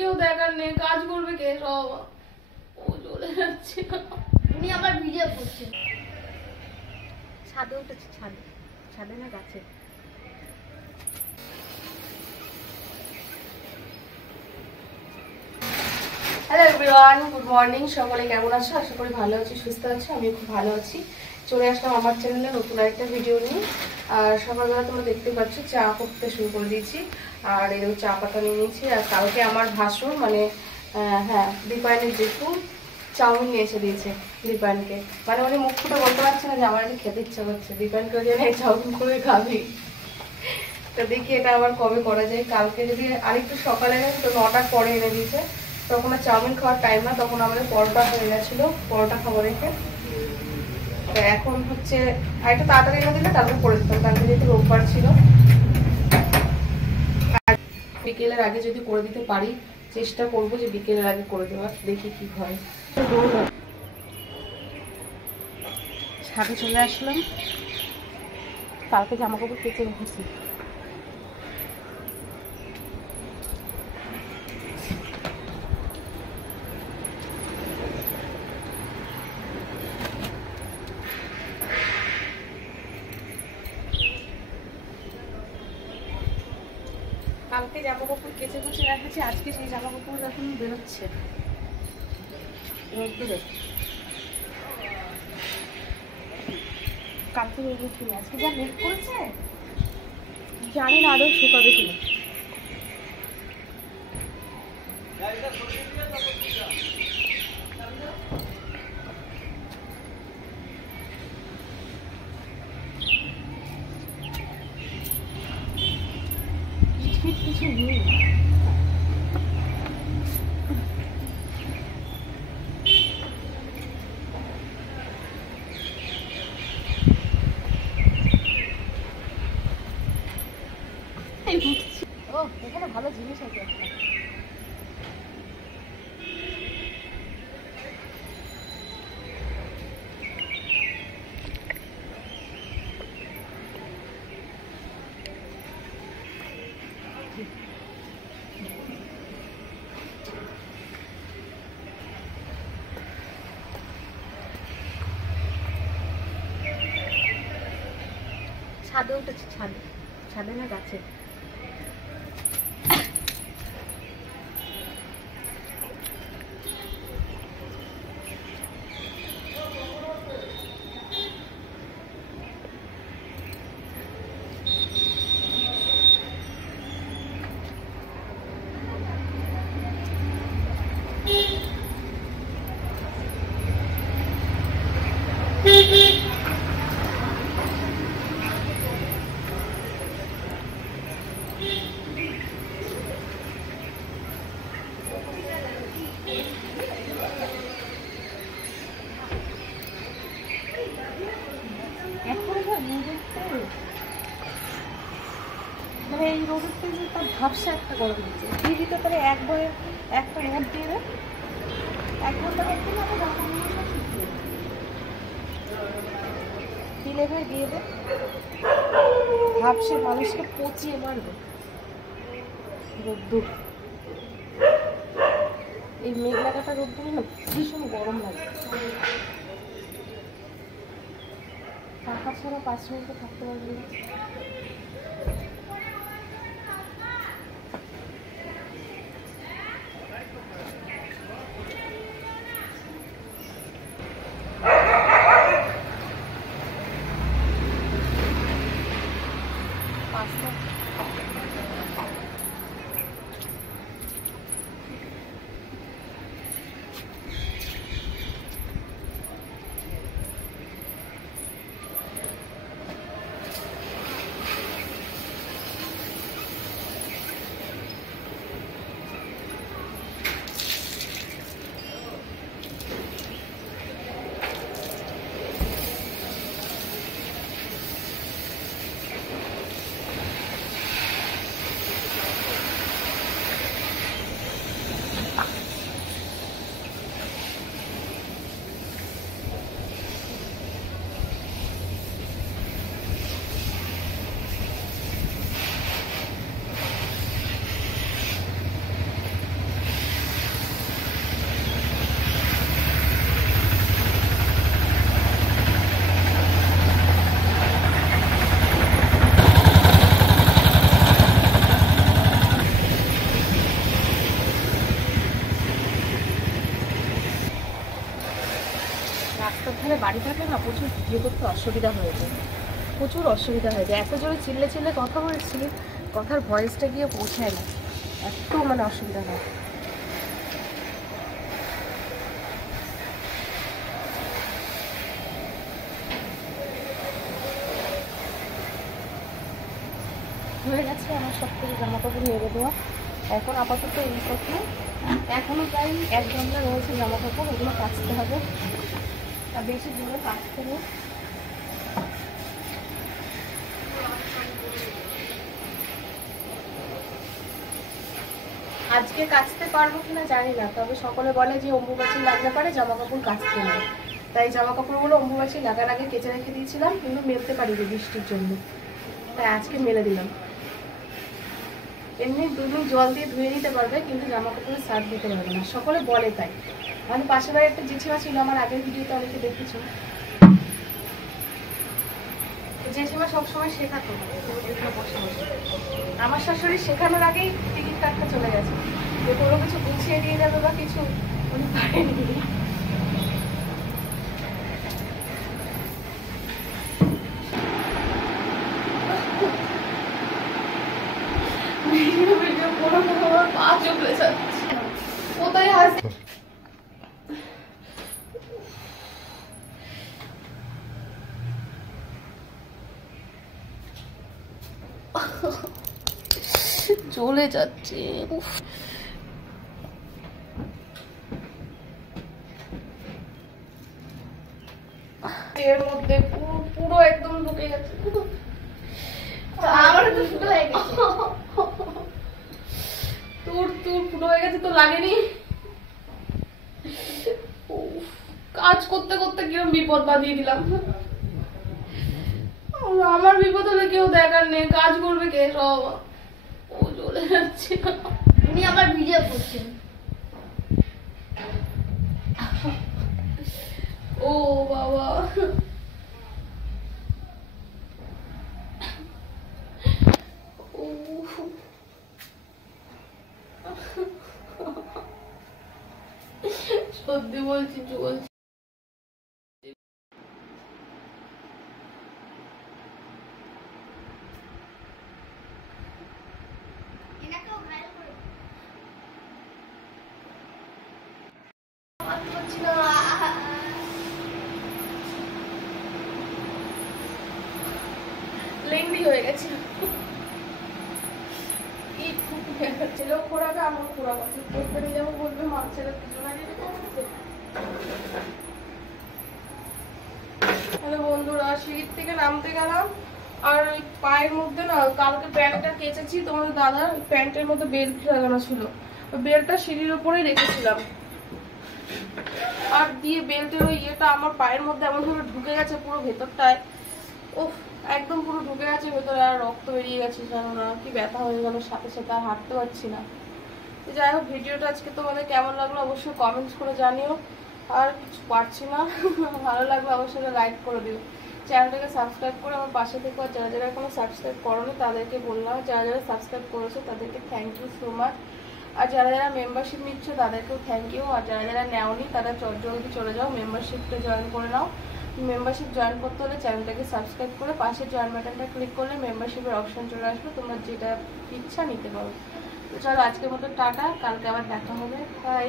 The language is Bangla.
কেউ দেখার নেই, কাজ করবে কে? সব ও চলে যাচ্ছে। উনি আবার ভিডিও করছে। ছাদে উঠেছে, ছাদে না গাছে। Hello everyone, good morning. সকলে কেমন আছো? আশা করি ভালো আছি, সুস্থ আছো। আমি খুব ভালো আছি। চলে আসলাম আমার চ্যানেলে নতুন আরেকটা ভিডিও নিয়ে। আর সকালবেলা তোমরা দেখতে পাচ্ছ চা করতে শুরু করে দিয়েছি। আর এরকম চা পাতা নিয়ে নিয়েছি। আর কালকে আমার ভাসুর মানে দীপায়নের জেঠু চাউমিন নিয়ে এসে দিয়েছে দীপায়নকে। মানে উনি মুখ ফুটে বলতে পারছে না যে আমার এটা খেতে ইচ্ছা করছে। দীপায়নকে জানে চাউমিন করে খাবি। তো দেখি এটা আবার কবে করা যায়। কালকে যদি আরেকটু সকালে তো 9টার পরে এনে দিয়েছে, তখন আর চাউমিন খাওয়ার টাইম না, তখন আমাদের পরোটা হয়ে গেছিলো, পরোটা খাবো রেখে। তো এখন হচ্ছে আরেকটু তাড়াতাড়ি এনে দিলে তারপরে করে দিতাম, কালকে যেহেতু রোববার ছিল। আর বিকেলের আগে যদি করে দিতে পারি, চেষ্টা করবো যে বিকেলের আগে করে দেওয়ার, দেখি কি হয়। ছাদে চলে আসলাম, কালকে জামা কাপড় কেচে রেখেছি। কালকে জামা কাপড় কেচে কুচে রেখেছি, আজকে সেই জামা কাপড় এখন বেরোচ্ছে রোদ্দুরে। কালকে রোদ ছিল, আজকে যা মেঘ করেছে জানি না আরো শুকাবে কিনা। কিছু নেই। ও এখানে ভালো জিনিস আছে একটা। ছাদে উঠেছে, ছাদে না গাছে। মানে এই রোদের থেকে তার ঝাপসা একটা গরম দিচ্ছে, দিয়ে দিতে পারে একবারে একটা রোদ দিয়ে দেয়, 1 ঘন্টা রোদ দিলে আমরা দিলে ভাই দিয়ে দেয়, ঝাপসে মানুষকে পচিয়ে মারবে রোদ্দুর। এই মেঘলাকাটা রোদ্দুরে না ভীষণ গরম লাগে। পাখা ছাড়া 5 মিনিটে থাকতে পারবে না। বাড়ি থাকলে না প্রচুর ভিডিও করতে অসুবিধা হয়ে যায়, প্রচুর অসুবিধা হয়ে যায়। এত জোরে চিল্লে চিল্লে কথা বলছি, কথার ভয়েসটা গিয়ে পৌঁছায় না, এত মানে অসুবিধা হয়। হয়ে গেছে আমার সব থেকে জামা কাপড় নেড়ে দেওয়া। এখন আপাতত এই কথা, এখনও প্রায় 1 ঘন্টা রয়েছে জামা কাপড়, ওগুলো কাচতে হবে, আর বেশি দূরে কাচতে হবে। আজকে কাচতে পারবো কিনা জানি না, তবে সকলে বলে যে অম্বুবাচী লাগলে পারে জামা কাপড় কাচতে নেই, তাই জামা কাপড়গুলো অম্বুবাচী লাগার আগে কেচে রেখে দিয়েছিলাম, কিন্তু মেলতে পারিনি বৃষ্টির জন্য, তাই আজকে মেলে দিলাম। এমনি 2 দিন জল দিয়ে ধুয়ে নিতে পারবে, কিন্তু জামা কাপড়ে সার্ফ দিতে পারবে না, সকলে বলে তাই। মানে পাশের বাড়ি একটা জেঠিমা ছিল, আমার আগের ভিডিওতে অনেকে দেখেছো, জেঠিমা সবসময় শেখাতো বসে বসে। আমার শাশুড়ি শেখানোর আগেই টিকিট কাটতে চলে গেছে, যে কোনো কিছু গুছিয়ে দিয়ে যাবে বা কিছু, উনি পারেননি। কোথায় হাসি চলে যাচ্ছে। এর মধ্যে পুরো একদম ঢুকে গেছে, আমার তো ফুটো হয়ে গেছে, তোর ফুটো হয়ে গেছে, তো লাগেনি। কাজ করতে করতে কিরম বিপদ বাঁধিয়ে দিলাম। আমার বিপদ হলে কেউ দেখার নেই, কাজ করবে কে, সব ও চলে যাচ্ছে। উনি আবার ভিডিও করছেন। ও বাবা, সত্যি বলছি চলছে। লেন্দি হয়ে গেছে, ছেলেও খোরাবে, আমার খোরাবে, করতে নিয়ে যাবো, বলবে মা ছেলে পিছনে হ্যালো বন্ধুরা, সিঁড়ির থেকে নামতে গেলাম, আর ওই পায়ের মধ্যে না কালকে প্যান্টটা কেচেছি, তোমাদের দাদা প্যান্টের মধ্যে বেল্ট লাগানো ছিল, বেল্টটা সিঁড়ির উপরে রেখেছিলাম, আর দিয়ে বেল্টের ওই ইয়েটা আমার পায়ের মধ্যে এমন ভাবে ঢুকে গেছে পুরো ভেতরটায়, ও একদম পুরো ঢুকে গেছে ভেতরে, আর রক্ত বেরিয়ে গেছে, জানো না কি ব্যথা হয়ে গেল, সাথে সাথে আর হাঁটতে পারছি না। যাই হোক, ভিডিওটা আজকে তোমাদের কেমন লাগলো অবশ্যই কমেন্টস করে জানিও, আর কিছু পারছি না, ভালো লাগলে অবশ্যই লাইক করে দিও, চ্যানেলটাকে সাবস্ক্রাইব করে আমার পাশে থেকে, আর যারা যারা এখনো সাবস্ক্রাইব করোনি তাদেরকে বললাম, যারা যারা সাবস্ক্রাইব করেছো তাদেরকে থ্যাংক ইউ সো মাচ, আর যারা যারা মেম্বারশিপ নিচ্ছ তাদেরকেও থ্যাংক ইউ, আর যারা যারা নেওনি তারা জলদি চলে যাও, মেম্বারশিপটা জয়েন করে নাও। মেম্বারশিপ জয়েন করতে হলে চ্যানেলটাকে সাবস্ক্রাইব করে পাশে জয়েন বাটনটা ক্লিক করলে মেম্বারশিপের অপশন চলে আসবে, তোমরা যেটা ইচ্ছা নিতে পারো। তো চলো আজকের মতো টাটা, কালকে আবার দেখা হবে, বাই।